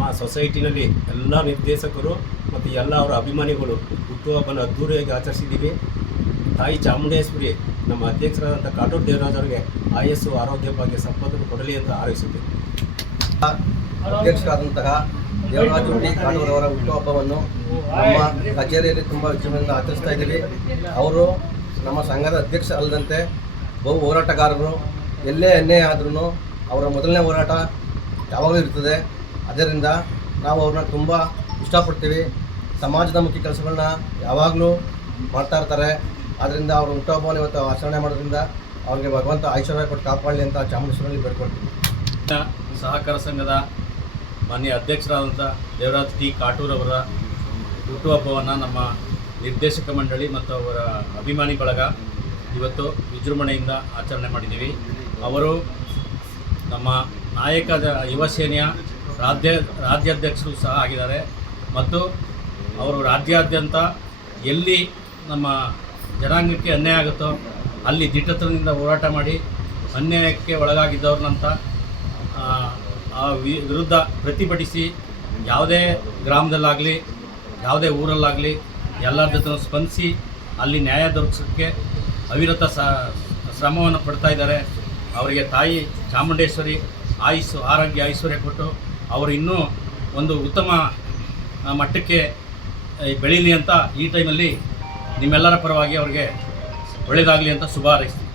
ನಮ್ಮ ಸೊಸೈಟಿನಲ್ಲಿ ಎಲ್ಲ ನಿರ್ದೇಶಕರು ಮತ್ತು ಎಲ್ಲ ಅವರ ಅಭಿಮಾನಿಗಳು ಹುಟ್ಟುಹಬ್ಬನ ಅದ್ದೂರಿಯಾಗಿ ಆಚರಿಸಿದ್ದೀವಿ. ತಾಯಿ ಚಾಮುಂಡೇಶ್ವರಿ ನಮ್ಮ ಅಧ್ಯಕ್ಷರಾದಂಥ ಕಾಟೂರು ದೇವರಾಜ್ ಅವರಿಗೆ ಆಯಸ್ಸು ಆರೋಗ್ಯ ಭಾಗ್ಯ ಸಂಪತ್ತನ್ನು ಕೊಡಲಿ ಅಂತ ಹಾರೈಸುತ್ತೇವೆ. ಅಧ್ಯಕ್ಷರಾದಂತಹ ದೇವರಾಜು ಟಿ ಕಾಟೂರವರ ಹುಟ್ಟುಹಬ್ಬವನ್ನು ನಮ್ಮ ಕಚೇರಿಯಲ್ಲಿ ತುಂಬ ವಿಜೃಂಭಣೆಯಿಂದ ಆಚರಿಸ್ತಾ ಇದ್ದೀವಿ. ಅವರು ನಮ್ಮ ಸಂಘದ ಅಧ್ಯಕ್ಷ ಅಲ್ಲದಂತೆ ಬಹು ಹೋರಾಟಗಾರರು. ಎಲ್ಲೇ ಅನ್ಯಾಯ ಆದ್ರೂ ಅವರ ಮೊದಲನೇ ಹೋರಾಟ ಯಾವಾಗಲೂ ಇರ್ತದೆ. ಅದರಿಂದ ನಾವು ಅವ್ರನ್ನ ತುಂಬ ಇಷ್ಟಪಡ್ತೀವಿ. ಸಮಾಜದ ಮುಖ್ಯ ಕೆಲಸಗಳನ್ನ ಯಾವಾಗಲೂ ಮಾಡ್ತಾ ಇರ್ತಾರೆ. ಆದ್ದರಿಂದ ಅವರು ಹುಟ್ಟುಹಬ್ಬವನ್ನು ಇವತ್ತು ಆಚರಣೆ ಮಾಡೋದ್ರಿಂದ ಅವ್ರಿಗೆ ಭಗವಂತ ಐಶ್ವರ್ಯ ಕೊಟ್ಟು ಕಾಪಾಡಲಿ ಅಂತ ಚಾಮುಂಡೇಶ್ವರಲ್ಲಿ ಬೇಡ್ಕೊಳ್ತೀವಿ. ಸಹಕಾರ ಸಂಘದ ಮಾನ್ಯ ಅಧ್ಯಕ್ಷರಾದಂಥ ದೇವರಾಜ್ ಟಿ ಕಾಟೂರವರ ಹುಟ್ಟುಹಬ್ಬವನ್ನು ನಮ್ಮ ನಿರ್ದೇಶಕ ಮಂಡಳಿ ಮತ್ತು ಅವರ ಅಭಿಮಾನಿ ಬಳಗ ಇವತ್ತು ವಿಜೃಂಭಣೆಯಿಂದ ಆಚರಣೆ ಮಾಡಿದ್ದೀವಿ. ಅವರು ನಮ್ಮ ನಾಯಕ ಯುವ ಸೇನೆಯ ರಾಜ್ಯಾಧ್ಯಕ್ಷರು ಸಹ ಆಗಿದ್ದಾರೆ ಮತ್ತು ಅವರು ರಾಜ್ಯಾದ್ಯಂತ ಎಲ್ಲಿ ನಮ್ಮ ಜನಾಂಗಕ್ಕೆ ಅನ್ಯಾಯ ಆಗುತ್ತೋ ಅಲ್ಲಿ ದಿಟ್ಟತನದಿಂದ ಹೋರಾಟ ಮಾಡಿ ಅನ್ಯಾಯಕ್ಕೆ ಒಳಗಾಗಿದ್ದವ್ರನ್ನಂತ ವಿರುದ್ಧ ಪ್ರತಿಭಟಿಸಿ ಯಾವುದೇ ಗ್ರಾಮದಲ್ಲಾಗಲಿ ಯಾವುದೇ ಊರಲ್ಲಾಗಲಿ ಎಲ್ಲರ ಜೊತೆ ಸ್ಪಂದಿಸಿ ಅಲ್ಲಿ ನ್ಯಾಯ ದೊರಕಿಸೋಕ್ಕೆ ಅವಿರತ ಶ್ರಮವನ್ನು ಪಡ್ತಾ ಇದ್ದಾರೆ. ಅವರಿಗೆ ತಾಯಿ ಚಾಮುಂಡೇಶ್ವರಿ ಆಯುಸ್ಸು ಆರೋಗ್ಯ ಐಶ್ವರ್ಯ ಕೊಟ್ಟು ಅವರು ಇನ್ನೂ ಒಂದು ಉತ್ತಮ ಮಟ್ಟಕ್ಕೆ ಬೆಳೀಲಿ ಅಂತ ಈ ಟೈಮಲ್ಲಿ ನಿಮ್ಮೆಲ್ಲರ ಪರವಾಗಿ ಅವರಿಗೆ ಒಳ್ಳೆಯದಾಗಲಿ ಅಂತ ಶುಭ ಹಾರೈಸ್ತೀವಿ.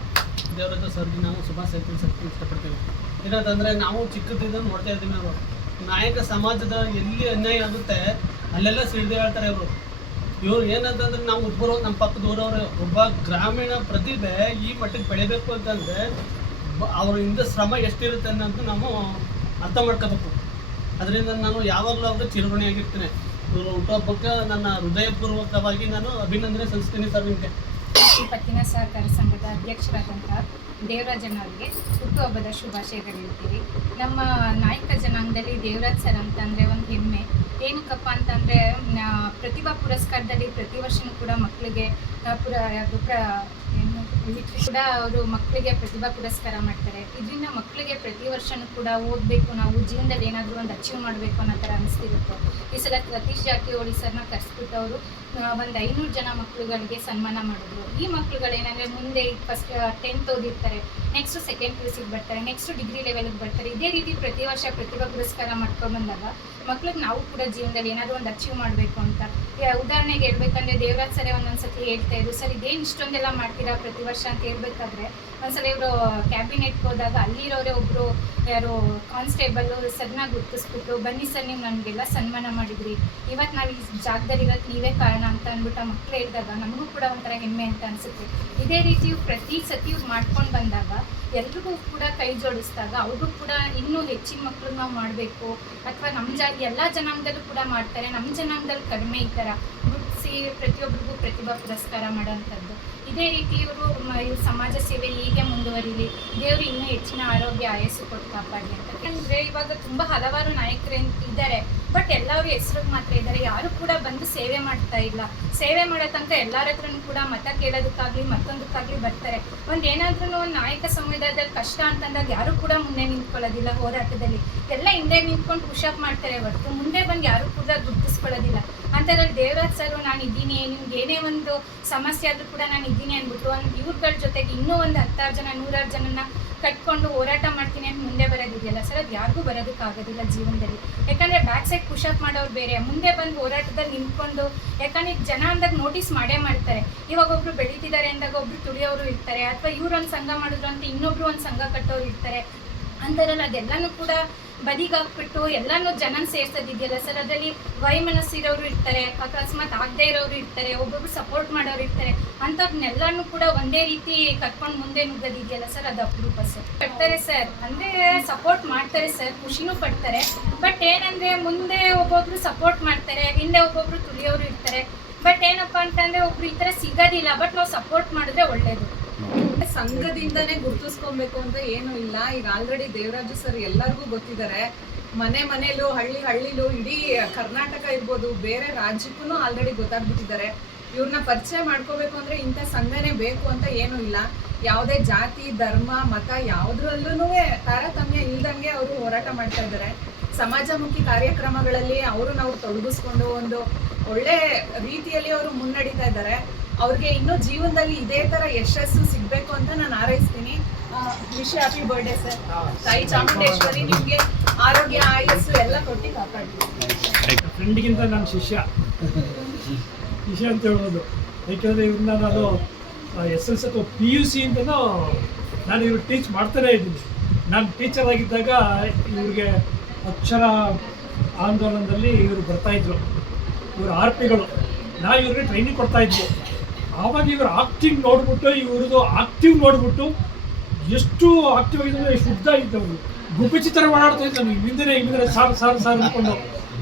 ದೇವರಾಜ ಸರ್ಗೆ ನಾವು ಶುಭಾಶಯ ತಿಳಿಸೋಕ್ಕೆ ಇಷ್ಟಪಡ್ತೀವಿ. ಏನಂತಂದರೆ ನಾವು ಚಿಕ್ಕದಿಂದ ನೋಡ್ತಾ ಇದ್ದೀವಿ. ನಾವು ನಾಯಕ ಸಮಾಜದ ಎಲ್ಲಿ ಅನ್ಯಾಯ ಆಗುತ್ತೆ ಅಲ್ಲೆಲ್ಲ ಸಿಡಿದು ಹೇಳ್ತಾರೆ ಇವರು ಏನಂತಂದ್ರೆ ನಾವು ಒಬ್ಬರು ನಮ್ಮ ಪಕ್ಕದೂರವರು ಒಬ್ಬ ಗ್ರಾಮೀಣ ಪ್ರತಿಭೆ ಈ ಮಟ್ಟಿಗೆ ಬೆಳಿಬೇಕು ಅಂತಂದರೆ ಅವರಿಂದ ಶ್ರಮ ಎಷ್ಟಿರುತ್ತೆ ಅನ್ನೋದು ನಾವು ಅರ್ಥ ಮಾಡ್ಕೋಬೇಕು. ಅದರಿಂದ ನಾನು ಯಾವಾಗಲೂ ಅವ್ರಿಗೆ ಚಿರಋಣಿಯಾಗಿರ್ತೇನೆ. ಇವರು ಹುಟ್ಟುಹಬ್ಬಕ್ಕೆ ನನ್ನ ಹೃದಯಪೂರ್ವಕವಾಗಿ ನಾನು ಅಭಿನಂದನೆ ಸಲ್ಲಿಸ್ತೀನಿ ಸರ್. ನಿಮಗೆ ಪತ್ತಿನ ಸಹಕಾರ ಸಂಘದ ಅಧ್ಯಕ್ಷರಾದಂತಹ ದೇವರಾಜನವರಿಗೆ ಹುಟ್ಟುಹಬ್ಬದ ಶುಭಾಶಯಗಳು ಹೇಳ್ತೀವಿ. ನಮ್ಮ ನಾಯಕ ಜನಾಂಗದಲ್ಲಿ ದೇವರಾಜ್ ಸರ್ ಅಂತಂದರೆ ಒಂದು ಹೆಮ್ಮೆ. ಏನಕ್ಕಪ್ಪ ಅಂತಂದರೆ ಪ್ರತಿಭಾ ಪುರಸ್ಕಾರದಲ್ಲಿ ಪ್ರತಿ ವರ್ಷವೂ ಕೂಡ ಮಕ್ಕಳಿಗೆ ಕೂಡ ಅವರು ಮಕ್ಕಳಿಗೆ ಪ್ರತಿಭಾ ಪುರಸ್ಕಾರ ಮಾಡ್ತಾರೆ. ಇದರಿಂದ ಮಕ್ಕಳಿಗೆ ಪ್ರತಿ ವರ್ಷವೂ ಕೂಡ ಓದಬೇಕು, ನಾವು ಜೀವನದಲ್ಲಿ ಏನಾದರೂ ಒಂದು ಅಚೀವ್ ಮಾಡಬೇಕು ಅನ್ನೋ ಥರ ಅನಿಸ್ತಿರುತ್ತೆ. ಈ ಸಲ ಸತೀಶ್ ಜಾರಕಿಹೊಳಿ ಸರ್ನ ಕರೆಸ್ಬಿಟ್ಟು ಅವರು ಒಂದು 500 ಜನ ಮಕ್ಕಳುಗಳಿಗೆ ಸನ್ಮಾನ ಮಾಡಿದ್ರು. ಈ ಮಕ್ಕಳುಗಳೇನಂದರೆ ಮುಂದೆ ಫಸ್ಟ್ 10th ಓದಿರ್ತಾರೆ, ನೆಕ್ಸ್ಟು ಸೆಕೆಂಡ್ PUC ಬರ್ತಾರೆ, ನೆಕ್ಸ್ಟು ಡಿಗ್ರಿ ಲೆವೆಲ್ಗೆ ಬರ್ತಾರೆ. ಇದೇ ರೀತಿ ಪ್ರತಿ ವರ್ಷ ಪ್ರತಿಭಾ ಪುರಸ್ಕಾರ ಮಾಡ್ಕೊಂಡು ಬಂದಾಗ ಮಕ್ಳಿಗೆ ನಾವು ಕೂಡ ಜೀವನದಲ್ಲಿ ಏನಾದರೂ ಒಂದು ಅಚೀವ್ ಮಾಡಬೇಕು ಅಂತ. ಉದಾಹರಣೆಗೆ ಹೇಳ್ಬೇಕಂದ್ರೆ ದೇವರಾಜ್ ಸರೇ ಒಂದೊಂದ್ಸತಿ ಹೇಳ್ತಾ ಇದ್ರು, ಸರ್ ಇದೇನು ಇಷ್ಟೊಂದೆಲ್ಲ ಮಾಡ್ತೀರಾ ಪ್ರತಿ ವರ್ಷ ಅಂತ ಹೇಳ್ಬೇಕಾದ್ರೆ ಒಂದ್ಸಲ ಇವರು ಕ್ಯಾಬಿನೆಟ್ಗೆ ಹೋದಾಗ ಅಲ್ಲಿರೋರೇ ಒಬ್ಬರು ಯಾರು ಕಾನ್ಸ್ಟೇಬಲ್ಲು ಸರ್ನ ಗುರ್ತಿಸ್ಬಿಟ್ಟು ಬನ್ನಿ ಸರ್ ನೀವು ನನಗೆಲ್ಲ ಸನ್ಮಾನ ಮಾಡಿದ್ರಿ, ಇವತ್ತು ನಾವು ಈ ಜಾಗದಲ್ಲಿರೋದು ನೀವೇ ಕಾರಣ ಅಂತ ಅಂದ್ಬಿಟ್ಟು ಆ ಮಕ್ಕಳು ಹೇಳಿದಾಗ ನಮಗೂ ಕೂಡ ಒಂಥರ ಹೆಮ್ಮೆ ಅಂತ ಅನಿಸುತ್ತೆ. ಇದೇ ರೀತಿ ಪ್ರತಿ ಸತಿ ಇವ್ರು ಮಾಡ್ಕೊಂಡು ಬಂದಾಗ ಎಲ್ರಿಗೂ ಕೂಡ ಕೈ ಜೋಡಿಸಿದಾಗ ಅವ್ರಿಗೂ ಕೂಡ ಇನ್ನೂ ಹೆಚ್ಚಿನ ಮಕ್ಕಳು ನಾವು ಮಾಡಬೇಕು ಅಥವಾ ನಮ್ಮ ಎಲ್ಲ ಜನಾಂಗದಲ್ಲೂ ಕೂಡ ಮಾಡ್ತಾರೆ, ನಮ್ಮ ಜನಾಂಗದಲ್ಲಿ ಕಡಿಮೆ ಈ ಥರ ಗುರುತಿಸಿ ಪ್ರತಿಯೊಬ್ಬರಿಗೂ ಪ್ರತಿಭಾ ಪುರಸ್ಕಾರ ಮಾಡೋಂಥದ್ದು. ಇದೇ ರೀತಿ ಇವರು ಸಮಾಜ ಸೇವೆ ಹೀಗೆ ಮುಂದುವರಿಲಿ, ದೇವರು ಇನ್ನೂ ಹೆಚ್ಚಿನ ಆರೋಗ್ಯ ಆಯಸ್ಸು ಕೊಟ್ಟು ಕಾಪಾಡಲಿ ಅಂತ. ಯಾಕಂದರೆ ಇವಾಗ ತುಂಬ ಹಲವಾರು ನಾಯಕರು ಇದ್ದಾರೆ, ಬಟ್ ಎಲ್ಲರೂ ಹೆಸ್ರಿಗೆ ಮಾತ್ರ ಇದ್ದಾರೆ, ಯಾರು ಕೂಡ ಬಂದು ಸೇವೆ ಮಾಡ್ತಾ ಇಲ್ಲ. ಸೇವೆ ಮಾಡೋ ತನಕ ಎಲ್ಲರ ಹತ್ರನೂ ಕೂಡ ಮತ ಕೇಳೋದಕ್ಕಾಗಲಿ ಮತ್ತೊಂದಕ್ಕಾಗಲಿ ಬರ್ತಾರೆ. ಒಂದು ಏನಾದ್ರೂ ಒಂದು ನಾಯಕ ಸಮುದಾಯದಲ್ಲಿ ಕಷ್ಟ ಅಂತಂದಾಗ ಯಾರು ಕೂಡ ಮುಂದೆ ನಿಂತ್ಕೊಳ್ಳೋದಿಲ್ಲ. ಹೋರಾಟದಲ್ಲಿ ಎಲ್ಲ ಹಿಂದೆ ನಿಂತ್ಕೊಂಡು ಪುಷಪ್ ಮಾಡ್ತಾರೆ ಹೊರತು ಮುಂದೆ ಬಂದು ಯಾರು ಕೂಡ ಗುರುತಿಸ್ಕೊಳ್ಳೋದಿಲ್ಲ. ಅಂಥದ್ರಲ್ಲಿ ದೇವರಾಜ್ ಸರ್ ನಾನು ಇದ್ದೀನಿ, ನಿಮ್ಗೆ ಏನೇ ಒಂದು ಸಮಸ್ಯೆ ಆದರೂ ಕೂಡ ನಾನು ಇದ್ದೀನಿ ಅಂದ್ಬಿಟ್ಟು ಒಂದು ಇವ್ರಗಳ ಜೊತೆಗೆ ಇನ್ನೂ ಒಂದು 10 ಜನ 100 ಜನನ ಕಟ್ಕೊಂಡು ಹೋರಾಟ ಮಾಡ್ತೀನಿ ಅಂತ ಮುಂದೆ ಬರೋದಿದೆಯಲ್ಲ ಸರ್, ಅದು ಯಾರಿಗೂ ಬರೋದಕ್ಕಾಗೋದಿಲ್ಲ ಜೀವನದಲ್ಲಿ. ಯಾಕಂದರೆ ಬ್ಯಾಕ್ ಸೈಡ್ ಪುಷಪ್ ಮಾಡೋರು ಬೇರೆ, ಮುಂದೆ ಬಂದು ಹೋರಾಟದಲ್ಲಿ ನಿಂತ್ಕೊಂಡು, ಯಾಕಂದರೆ ಜನ ಅಂದಾಗ ನೋಟಿಸ್ ಮಾಡೇ ಮಾಡ್ತಾರೆ. ಇವಾಗ ಒಬ್ಬರು ಬೆಳೀತಿದ್ದಾರೆ ಅಂದಾಗ ಒಬ್ಬರು ತುಳಿಯೋರು ಇರ್ತಾರೆ, ಅಥವಾ ಇವ್ರೊಂದು ಸಂಘ ಮಾಡಿದ್ರು ಅಂತ ಇನ್ನೊಬ್ರು ಒಂದು ಸಂಘ ಕಟ್ಟೋರು ಇರ್ತಾರೆ. ಅಂಥದ್ರಲ್ಲಿ ಅದೆಲ್ಲನೂ ಕೂಡ ಬದಿಗಾಕ್ಬಿಟ್ಟು ಎಲ್ಲನೂ ಜನನ ಸೇರ್ಸೋದಿದೆಯಲ್ಲ ಸರ್, ಅದರಲ್ಲಿ ವೈಮನಸ್ಸಿರೋರು ಇರ್ತಾರೆ, ಅಕಸ್ಮಾತ್ ಆಗದೇ ಇರೋರು ಇರ್ತಾರೆ, ಒಬ್ಬೊಬ್ರು ಸಪೋರ್ಟ್ ಮಾಡೋರು ಇರ್ತಾರೆ. ಅಂಥವ್ರನ್ನೆಲ್ಲನೂ ಕೂಡ ಒಂದೇ ರೀತಿ ಕಟ್ಕೊಂಡು ಮುಂದೆ ನುಗ್ಗೋದಿದೆಯಲ್ಲ ಸರ್, ಅದು ಅಪರೂಪ ಸರ್. ಪಡ್ತಾರೆ ಸರ್, ಅಂದರೆ ಸಪೋರ್ಟ್ ಮಾಡ್ತಾರೆ ಸರ್, ಖುಷಿನೂ ಪಡ್ತಾರೆ. ಬಟ್ ಏನಂದರೆ ಮುಂದೆ ಒಬ್ಬೊಬ್ರು ಸಪೋರ್ಟ್ ಮಾಡ್ತಾರೆ, ಹಿಂದೆ ಒಬ್ಬೊಬ್ರು ತುಳಿಯೋರು ಇರ್ತಾರೆ. ಬಟ್ ಏನಪ್ಪ ಅಂತಂದರೆ ಒಬ್ರು ಈ ಥರ ಸಿಗೋದಿಲ್ಲ, ಬಟ್ ನಾವು ಸಪೋರ್ಟ್ ಮಾಡಿದ್ರೆ ಒಳ್ಳೆಯದು. ಸಂಘದಿಂದನೇ ಗುರುತಿಸ್ಕೊಬೇಕು ಅಂತ ಏನೂ ಇಲ್ಲ. ಈಗ ಆಲ್ರೆಡಿ ದೇವರಾಜು ಸರ್ ಎಲ್ಲರಿಗೂ ಗೊತ್ತಿದ್ದಾರೆ. ಮನೆಯಲ್ಲೂ ಹಳ್ಳಿಲೂ ಇಡೀ ಕರ್ನಾಟಕ ಇರ್ಬೋದು, ಬೇರೆ ರಾಜ್ಯಕ್ಕೂ ಆಲ್ರೆಡಿ ಗೊತ್ತಾಗ್ಬಿಟ್ಟಿದ್ದಾರೆ. ಇವ್ರನ್ನ ಪರಿಚಯ ಮಾಡ್ಕೋಬೇಕು ಅಂದರೆ ಇಂಥ ಸಂಘನೇ ಬೇಕು ಅಂತ ಏನೂ ಇಲ್ಲ. ಯಾವುದೇ ಜಾತಿ ಧರ್ಮ ಮತ ಯಾವುದ್ರಲ್ಲೂ ತಾರತಮ್ಯ ಇಲ್ದಂಗೆ ಅವರು ಹೋರಾಟ ಮಾಡ್ತಾ ಇದ್ದಾರೆ. ಸಮಾಜಮುಖಿ ಕಾರ್ಯಕ್ರಮಗಳಲ್ಲಿ ಅವ್ರನ್ನ ತೊಡಗಿಸ್ಕೊಂಡು ಒಂದು ಒಳ್ಳೆ ರೀತಿಯಲ್ಲಿ ಅವರು ಮುನ್ನಡೀತಾ ಇದ್ದಾರೆ. ಅವ್ರಿಗೆ ಇನ್ನೂ ಜೀವನದಲ್ಲಿ ಇದೇ ಥರ ಯಶಸ್ಸು ಸಿಗಬೇಕು ಅಂತ ನಾನು ಹಾರೈಸ್ತೀನಿ. Wish happy birthday sir. ತಾಯಿ ಚಾಮುಂಡೇಶ್ವರಿ ನಿಮಗೆ ಆರೋಗ್ಯ ಆಯಸ್ಸು ಎಲ್ಲ ಕೊಟ್ಟು ಕಾಪಾಡ್ತೀನಿ. ಫ್ರೆಂಡ್ಗಿಂತ ನನ್ನ ಶಿಷ್ಯ ಅಂತ ಹೇಳ್ಬೋದು. ಯಾಕೆಂದರೆ ಇವ್ರನ್ನ ನಾನು SLC ಅಥವಾ PUC ಇಂದನೂ ನಾನು ಇವ್ರು ಟೀಚ್ ಮಾಡ್ತಾನೇ ಇದ್ದೀನಿ. ನಾನು ಟೀಚರ್ ಆಗಿದ್ದಾಗ ಇವ್ರಿಗೆ ಅಕ್ಷರ ಆಂದೋಲನದಲ್ಲಿ ಇವರು ಬರ್ತಾಯಿದ್ರು. ಇವರು RPಗಳು, ನಾವು ಇವ್ರಿಗೆ ಟ್ರೈನಿಂಗ್ ಕೊಡ್ತಾಯಿದ್ವು. ಆವಾಗ ಇವರು ಆಕ್ಟಿಂಗ್ ನೋಡ್ಬಿಟ್ಟು ಇವ್ರದ್ದು ಆಕ್ಟಿವ್ ನೋಡ್ಬಿಟ್ಟು ಎಷ್ಟು ಆಕ್ಟಿವ್ ಆಗಿದ್ರೆ ಶುದ್ಧ ಇದ್ದವರು ಗುಬ್ಬಚ್ಚಿ ಥರ ಓಡಾಡ್ತಾ ಇದ್ದ. ಹಿಂದೆ ಸಾರು ಅಂದ್ಕೊಂಡು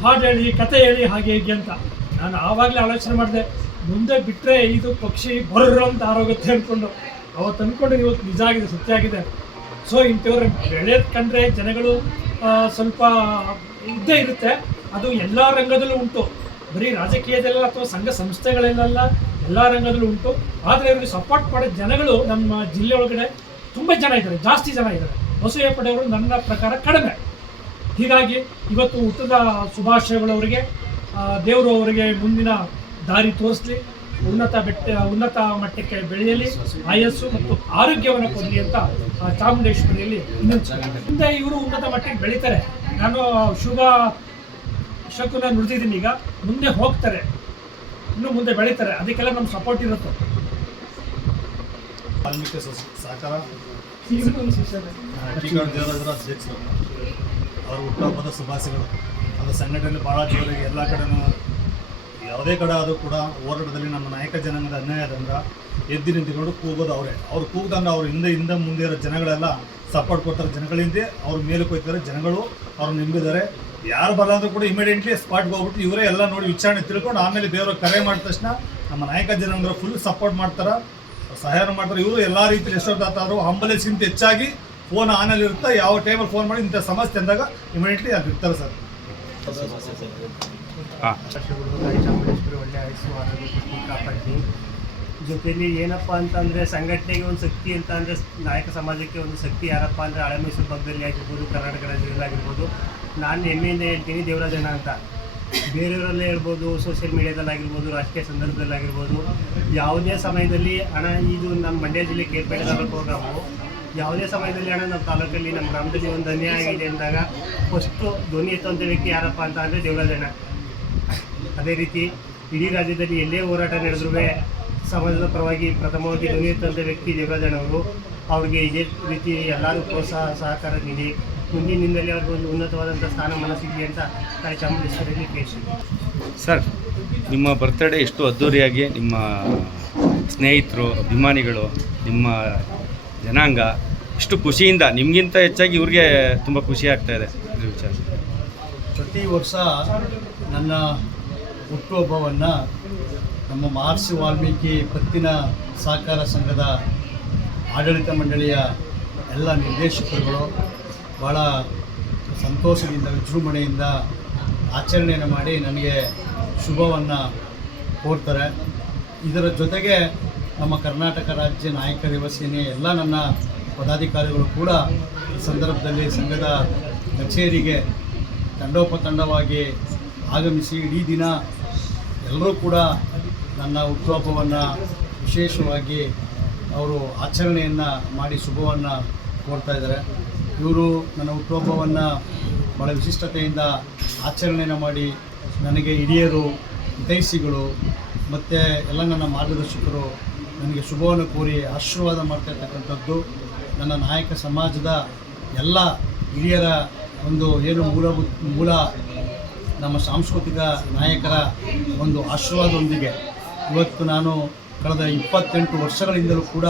ಹಾಡು ಹೇಳಿ ಕತೆ ಹೇಳಿ ಹಾಗೆ ಹೀಗೆ ಅಂತ ನಾನು ಆವಾಗಲೇ ಆಲೋಚನೆ ಮಾಡಿದೆ. ಮುಂದೆ ಬಿಟ್ಟರೆ ಇದು ಪಕ್ಷಿ ಬರ್ರ ಅಂತ ಆರೋಗುತ್ತೆ ಅಂದ್ಕೊಂಡು ಅವತ್ತು ಅಂದ್ಕೊಂಡು ಇವತ್ತು ನಿಜ ಆಗಿದೆ, ಸತ್ಯ ಆಗಿದೆ. ಸೊ ಇಂಥವ್ರ ಬೆಳೆಯೋದು ಕಂಡ್ರೆ ಜನಗಳು ಸ್ವಲ್ಪ ಇದ್ದೇ ಇರುತ್ತೆ. ಅದು ಎಲ್ಲ ರಂಗದಲ್ಲೂ ಉಂಟು, ಬರೀ ರಾಜಕೀಯದಲ್ಲ ಅಥವಾ ಸಂಘ ಸಂಸ್ಥೆಗಳಲ್ಲೆಲ್ಲ ಎಲ್ಲ ರಂಗದಲ್ಲೂ ಉಂಟು. ಆದರೆ ಇವ್ರಿಗೆ ಸಪೋರ್ಟ್ ಮಾಡೋ ಜನಗಳು ನಮ್ಮ ಜಿಲ್ಲೆ ಒಳಗಡೆ ತುಂಬ ಜನ ಇದ್ದಾರೆ, ಜಾಸ್ತಿ ಜನ ಇದ್ದಾರೆ. ಬಸವಯ್ಯ ಪಡೆಯವರು ನನ್ನ ಪ್ರಕಾರ ಕಡಿಮೆ. ಹೀಗಾಗಿ ಇವತ್ತು ಹುಟ್ಟದ ಶುಭಾಶಯಗಳವರಿಗೆ, ದೇವರು ಅವರಿಗೆ ಮುಂದಿನ ದಾರಿ ತೋರಿಸಲಿ, ಉನ್ನತ ಮಟ್ಟಕ್ಕೆ ಬೆಳೆಯಲಿ, ಆಯಸ್ಸು ಮತ್ತು ಆರೋಗ್ಯವನ್ನು ಕೊಡಲಿ ಅಂತ ಚಾಮುಂಡೇಶ್ವರಿಯಲ್ಲಿ ಮುಂದೆ ಇವರು ಉನ್ನತ ಮಟ್ಟಕ್ಕೆ ಬೆಳೀತಾರೆ. ನಾನು ಶುಭ ಶಕುನ ನುಡಿದಿದ್ದೀನಿ. ಈಗ ಮುಂದೆ ಹೋಗ್ತಾರೆ, ಇನ್ನೂ ಮುಂದೆ ಬೆಳೀತಾರೆ, ಅದಕ್ಕೆಲ್ಲ ನಮ್ಮ ಸಪೋರ್ಟ್ ಇರುತ್ತೆ. ವಾಲ್ಮೀಕಿ ಸಹಕಾರ ಕಿಗಾಡು ದೇವರಾಜರ ಅಧ್ಯಕ್ಷರು, ಅವರ ಹುಟ್ಟುಹಬ್ಬದ ಶುಭಾಶಯಗಳು. ಅದು ಸಂಘಟನೆ ಭಾಳ ಜೋರಾಗಿ ಎಲ್ಲ ಕಡೆನೂ ಯಾವುದೇ ಕಡೆ ಆದರೂ ಕೂಡ ಹೋರಾಟದಲ್ಲಿ ನಮ್ಮ ನಾಯಕ ಜನಾಂಗದ ಅನ್ಯಾಯ ಆದಂದ್ರೆ ಎದ್ದು ನಿಂತುಕೊಂಡು ಕೂಗೋದು ಅವರೇ. ಅವ್ರು ಕೂಗ್ದಂಗೆ ಅವ್ರ ಹಿಂದೆ ಮುಂದೆ ಇರೋ ಜನಗಳೆಲ್ಲ ಸಪೋರ್ಟ್ ಕೊಡ್ತಾರೆ. ಜನಗಳಿಂದ ಅವ್ರ ಮೇಲೆ ಹೋಗ್ತಾರೆ, ಜನಗಳು ಅವ್ರು ನಂಬಿದ್ದಾರೆ. ಯಾರು ಬರಲ್ಲ ಅಂದ್ರೂ ಕೂಡ ಇಮಿಡಿಯೇಟ್ಲಿ ಸ್ಪಾಟ್ಗೆ ಹೋಗ್ಬಿಟ್ಟು ಇವರೇ ಎಲ್ಲ ನೋಡಿ ವಿಚಾರಣೆ ತಿಳ್ಕೊಂಡು ಆಮೇಲೆ ಬೇರೆಯವ್ರು ಕರೆ ಮಾಡಿದ ತಕ್ಷಣ ನಮ್ಮ ನಾಯಕ ಜನಾಂಗದವ್ರು ಫುಲ್ ಸಪೋರ್ಟ್ ಮಾಡ್ತಾರೆ, ಸಹಾಯ ಮಾಡ್ತಾರೆ. ಇವರು ಎಲ್ಲ ರೀತಿಯಲ್ಲಿ ಎಷ್ಟೊತ್ತಾದರೂ ಆಂಬುಲೆನ್ಸ್ಗಿಂತ ಹೆಚ್ಚಾಗಿ ಫೋನ್ ಆನಲ್ಲಿ ಇರುತ್ತೆ. ಯಾವ ಟೈಮಲ್ಲಿ ಫೋನ್ ಮಾಡಿ ಇಂಥ ಸಮಸ್ಯೆ ಅಂದಾಗ ಇಮಿಡಿಯೇಟ್ಲಿ ಅದು ಇರ್ತಾರೆ ಸರ್. ತಾಯಿ ಚಾಮುಂಡೇಶ್ವರಿ ಒಳ್ಳೆ ಆಯಸ್ಸು ಆರೋಗ್ಯ ಕೊಟ್ಟು ಕಾಪಾಡ್ತೀನಿ. ಜೊತೆಯಲ್ಲಿ ಏನಪ್ಪ ಅಂತಂದರೆ ಸಂಘಟನೆಗೆ ಒಂದು ಶಕ್ತಿ ಅಂತ ಅಂದರೆ ನಾಯಕ ಸಮಾಜಕ್ಕೆ ಒಂದು ಶಕ್ತಿ ಯಾರಪ್ಪ ಅಂದರೆ ಹಳೆ ಮೈಸೂರು ಭಾಗದಲ್ಲಿ ಆಗಿರ್ಬೋದು, ಕರ್ನಾಟಕ ರಾಜ್ಯದಲ್ಲಿ ಆಗಿರ್ಬೋದು. ನಾನು ಹೆಮ್ಮೆಯಿಂದ ಹೇಳ್ತೀನಿ ದೇವರಾಜಣ್ಣ ಅಂತ. ಬೇರೆಯವರಲ್ಲೇ ಹೇಳ್ಬೋದು, ಸೋಷಿಯಲ್ ಮೀಡಿಯಾದಲ್ಲಿ ಆಗಿರ್ಬೋದು, ರಾಜಕೀಯ ಸಂದರ್ಭದಲ್ಲಿ ಆಗಿರ್ಬೋದು, ಯಾವುದೇ ಸಮಯದಲ್ಲಿ ಹಣ ಇದು ನಮ್ಮ ಮಂಡ್ಯ ಜಿಲ್ಲೆ ಕೇರ್ಪೇಟೆ ತಾಲೂಕು ಪ್ರೋಗ್ರಾಮು, ಯಾವುದೇ ಸಮಯದಲ್ಲಿ ಹಣ ನಮ್ಮ ತಾಲೂಕಲ್ಲಿ ನಮ್ಮ ಗ್ರಾಮದಲ್ಲಿ ಒಂದು ಅನ್ಯಾಯ ಆಗಿದೆ ಅಂದಾಗ ಫಸ್ಟು ಧ್ವನಿ ಎತ್ತುವಂಥ ವ್ಯಕ್ತಿ ಯಾರಪ್ಪ ಅಂತ ಅಂದರೆ ದೇವರಾಜಣ್ಣ. ಅದೇ ರೀತಿ ಇಡೀ ರಾಜ್ಯದಲ್ಲಿ ಎಲ್ಲೇ ಹೋರಾಟ ನಡೆದ್ರೂ ಸಮಾಜದ ಪರವಾಗಿ ಪ್ರಥಮವಾಗಿ ಧ್ವನಿ ಎತ್ತುವಂಥ ವ್ಯಕ್ತಿ ದೇವರಾಜಣ್ಣವರು. ಅವ್ರಿಗೆ ಇದೇ ರೀತಿ ಎಲ್ಲರೂ ಪ್ರೋತ್ಸಾಹ ಸಹಕಾರ ನೀಡಿ ಮುಂದಿನ ದಿನದಲ್ಲಿ ಅವ್ರಿಗೆ ಒಂದು ಉನ್ನತವಾದಂಥ ಸ್ಥಾನಮಾನ ಸಿಗಲಿ ಅಂತ ತಾಯಿ ಚಾಮುಂಡೇಶ್ವರಿಯಲ್ಲಿ ಕೇಳಿಸ್ತೀನಿ. ಸರ್, ನಿಮ್ಮ ಬರ್ತ್ಡೇ ಎಷ್ಟು ಅದ್ಧೂರಿಯಾಗಿ ನಿಮ್ಮ ಸ್ನೇಹಿತರು, ಅಭಿಮಾನಿಗಳು, ನಿಮ್ಮ ಜನಾಂಗ ಇಷ್ಟು ಖುಷಿಯಿಂದ, ನಿಮಗಿಂತ ಹೆಚ್ಚಾಗಿ ಇವ್ರಿಗೆ ತುಂಬ ಖುಷಿ ಆಗ್ತಾಯಿದೆ ಇದ್ರ ವಿಚಾರ. ಪ್ರತಿ ವರ್ಷ ನನ್ನ ಹುಟ್ಟುಹಬ್ಬವನ್ನು ನಮ್ಮ ಮಹರ್ಷಿ ವಾಲ್ಮೀಕಿ ಪತ್ತಿನ ಸಹಕಾರ ಸಂಘದ ಆಡಳಿತ ಮಂಡಳಿಯ ಎಲ್ಲ ನಿರ್ದೇಶಕರುಗಳು ಭಾಳ ಸಂತೋಷದಿಂದ ವಿಜೃಂಭಣೆಯಿಂದ ಆಚರಣೆಯನ್ನು ಮಾಡಿ ನನಗೆ ಶುಭವನ್ನು ಕೋರ್ತಾರೆ. ಇದರ ಜೊತೆಗೆ ನಮ್ಮ ಕರ್ನಾಟಕ ರಾಜ್ಯ ನಾಯಕ ಯುವ ಸೇನೆ ಎಲ್ಲ ನನ್ನ ಪದಾಧಿಕಾರಿಗಳು ಕೂಡ ಈ ಸಂದರ್ಭದಲ್ಲಿ ಸಂಘದ ಕಚೇರಿಗೆ ತಂಡೋಪತಂಡವಾಗಿ ಆಗಮಿಸಿ ಇಡೀ ದಿನ ಎಲ್ಲರೂ ಕೂಡ ನನ್ನ ಹುಟ್ಟುಹಬ್ಬವನ್ನು ವಿಶೇಷವಾಗಿ ಅವರು ಆಚರಣೆಯನ್ನು ಮಾಡಿ ಶುಭವನ್ನು ಕೋರ್ತಾ ಇದ್ದಾರೆ. ಇವರು ನನ್ನ ಹುಟ್ಟುಹಬ್ಬವನ್ನು ಭಾಳ ವಿಶಿಷ್ಟತೆಯಿಂದ ಆಚರಣೆಯನ್ನು ಮಾಡಿ ನನಗೆ ಹಿರಿಯರು, ಹಿತೈಷಿಗಳು ಮತ್ತು ಎಲ್ಲ ನನ್ನ ಮಾರ್ಗದರ್ಶಕರು ನನಗೆ ಶುಭವನ್ನು ಕೋರಿ ಆಶೀರ್ವಾದ ಮಾಡ್ತಾಯಿರ್ತಕ್ಕಂಥದ್ದು ನನ್ನ ನಾಯಕ ಸಮಾಜದ ಎಲ್ಲ ಹಿರಿಯರ ಒಂದು ಏನು ಮೂಲ ನಮ್ಮ ಸಾಂಸ್ಕೃತಿಕ ನಾಯಕರ ಒಂದು ಆಶೀರ್ವಾದದೊಂದಿಗೆ ಇವತ್ತು ನಾನು ಕಳೆದ 28 ವರ್ಷಗಳಿಂದಲೂ ಕೂಡ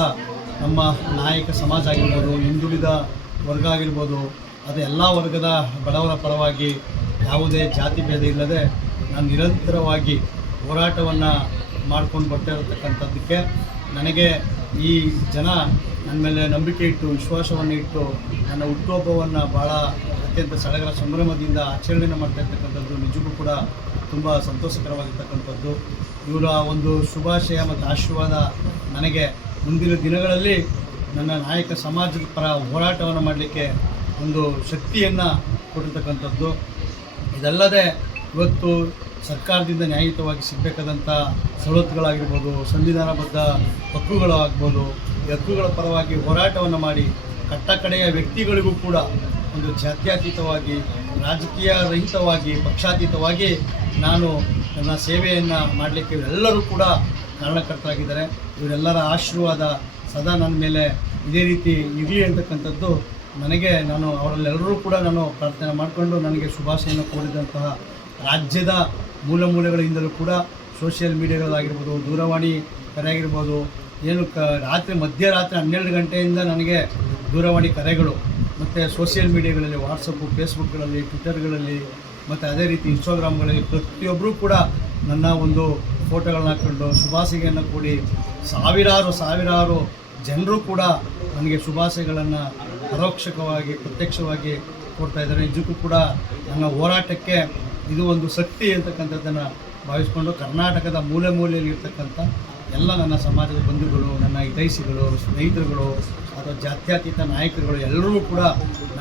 ನಮ್ಮ ನಾಯಕ ಸಮಾಜ ಆಗಿರ್ಬೋದು, ಹಿಂದುಳಿದ ವರ್ಗ ಆಗಿರ್ಬೋದು, ಅದು ಎಲ್ಲ ವರ್ಗದ ಬಡವರ ಪರವಾಗಿ ಯಾವುದೇ ಜಾತಿ ಭೇದ ಇಲ್ಲದೆ ನಾನು ನಿರಂತರವಾಗಿ ಹೋರಾಟವನ್ನು ಮಾಡ್ಕೊಂಡು ಬರ್ತಾ ಇರತಕ್ಕಂಥದ್ದಕ್ಕೆ ನನಗೆ ಈ ಜನ ನನ್ನ ಮೇಲೆ ನಂಬಿಕೆ ಇಟ್ಟು, ವಿಶ್ವಾಸವನ್ನು ಇಟ್ಟು ನನ್ನ ಹುಟ್ಟುಹಬ್ಬವನ್ನು ಭಾಳ ಅತ್ಯಂತ ಸಡಗರ ಸಂಭ್ರಮದಿಂದ ಆಚರಣೆಯನ್ನು ಮಾಡ್ತಾ ಇರ್ತಕ್ಕಂಥದ್ದು ನಿಜಕ್ಕೂ ಕೂಡ ತುಂಬ ಸಂತೋಷಕರವಾಗಿರ್ತಕ್ಕಂಥದ್ದು. ಇವರ ಒಂದು ಶುಭಾಶಯ ಮತ್ತು ಆಶೀರ್ವಾದ ನನಗೆ ಮುಂದಿನ ದಿನಗಳಲ್ಲಿ ನನ್ನ ನಾಯಕ ಸಮಾಜದ ಪರ ಹೋರಾಟವನ್ನು ಮಾಡಲಿಕ್ಕೆ ಒಂದು ಶಕ್ತಿಯನ್ನು ಕೊಟ್ಟಿರ್ತಕ್ಕಂಥದ್ದು. ಇದಲ್ಲದೆ ಇವತ್ತು ಸರ್ಕಾರದಿಂದ ನ್ಯಾಯಯುತವಾಗಿ ಸಿಗಬೇಕಾದಂಥ ಸವಲತ್ತುಗಳಾಗಿರ್ಬೋದು, ಸಂವಿಧಾನಬದ್ಧ ಹಕ್ಕುಗಳು ಆಗ್ಬೋದು, ಈ ಹಕ್ಕುಗಳ ಪರವಾಗಿ ಹೋರಾಟವನ್ನು ಮಾಡಿ ಕಟ್ಟಕಡೆಯ ವ್ಯಕ್ತಿಗಳಿಗೂ ಕೂಡ ಒಂದು ಜಾತ್ಯತೀತವಾಗಿ, ರಾಜಕೀಯ ರಹಿತವಾಗಿ, ಪಕ್ಷಾತೀತವಾಗಿ ನಾನು ನನ್ನ ಸೇವೆಯನ್ನು ಮಾಡಲಿಕ್ಕೆ ಇವರೆಲ್ಲರೂ ಕೂಡ ಕಾರಣಕರ್ತರಾಗಿದ್ದಾರೆ. ಇವರೆಲ್ಲರ ಆಶೀರ್ವಾದ ಸದಾ ನನ್ನ ಮೇಲೆ ಇದೇ ರೀತಿ ಇರಲಿ ಅಂತಕ್ಕಂಥದ್ದು ನಾನು ಅವರಲ್ಲೆಲ್ಲರೂ ಕೂಡ ನಾನು ಪ್ರಾರ್ಥನೆ ಮಾಡಿಕೊಂಡು ನನಗೆ ಶುಭಾಶಯನ್ನು ಕೋರಿದಂತಹ ರಾಜ್ಯದ ಮೂಲ ಮೂಲೆಗಳಿಂದಲೂ ಕೂಡ ಸೋಷಿಯಲ್ ಮೀಡಿಯಾಗಳಾಗಿರ್ಬೋದು, ದೂರವಾಣಿ ಕರೆ ಆಗಿರ್ಬೋದು, ರಾತ್ರಿ ಮಧ್ಯರಾತ್ರಿ 12 ಗಂಟೆಯಿಂದ ನನಗೆ ದೂರವಾಣಿ ಕರೆಗಳು ಮತ್ತು ಸೋಷಿಯಲ್ ಮೀಡಿಯಾಗಳಲ್ಲಿ ವಾಟ್ಸಪ್ಪು, ಫೇಸ್ಬುಕ್ಗಳಲ್ಲಿ, ಟ್ವಿಟರ್ಗಳಲ್ಲಿ ಮತ್ತು ಅದೇ ರೀತಿ ಇನ್ಸ್ಟಾಗ್ರಾಮ್ಗಳಲ್ಲಿ ಪ್ರತಿಯೊಬ್ಬರೂ ಕೂಡ ನನ್ನ ಒಂದು ಫೋಟೋಗಳನ್ನ ಹಾಕ್ಕೊಂಡು ಶುಭಾಶಯಗಳನ್ನು ಕೂಡಿ ಸಾವಿರಾರು ಜನರು ಕೂಡ ನನಗೆ ಶುಭಾಶಯಗಳನ್ನು ಪರೋಕ್ಷವಾಗಿ ಪ್ರತ್ಯಕ್ಷವಾಗಿ ಕೊಡ್ತಾ ಇದ್ದಾರೆ. ನಿಜಕ್ಕೂ ಕೂಡ ನನ್ನ ಹೋರಾಟಕ್ಕೆ ಇದು ಒಂದು ಶಕ್ತಿ ಅಂತಕ್ಕಂಥದ್ದನ್ನು ಭಾವಿಸ್ಕೊಂಡು ಕರ್ನಾಟಕದ ಮೂಲೆ ಮೂಲೆಯಲ್ಲಿರ್ತಕ್ಕಂಥ ಎಲ್ಲ ನನ್ನ ಸಮಾಜದ ಬಂಧುಗಳು, ನನ್ನ ಹಿತೈಷಿಗಳು, ಸ್ನೇಹಿತರುಗಳು ಅಥವಾ ಜಾತ್ಯತೀತ ನಾಯಕರುಗಳು ಎಲ್ಲರಿಗೂ ಕೂಡ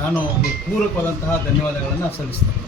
ನಾನು ಪೂರಕವಾದಂತಹ ಧನ್ಯವಾದಗಳನ್ನು ಸಲ್ಲಿಸ್ತೇನೆ.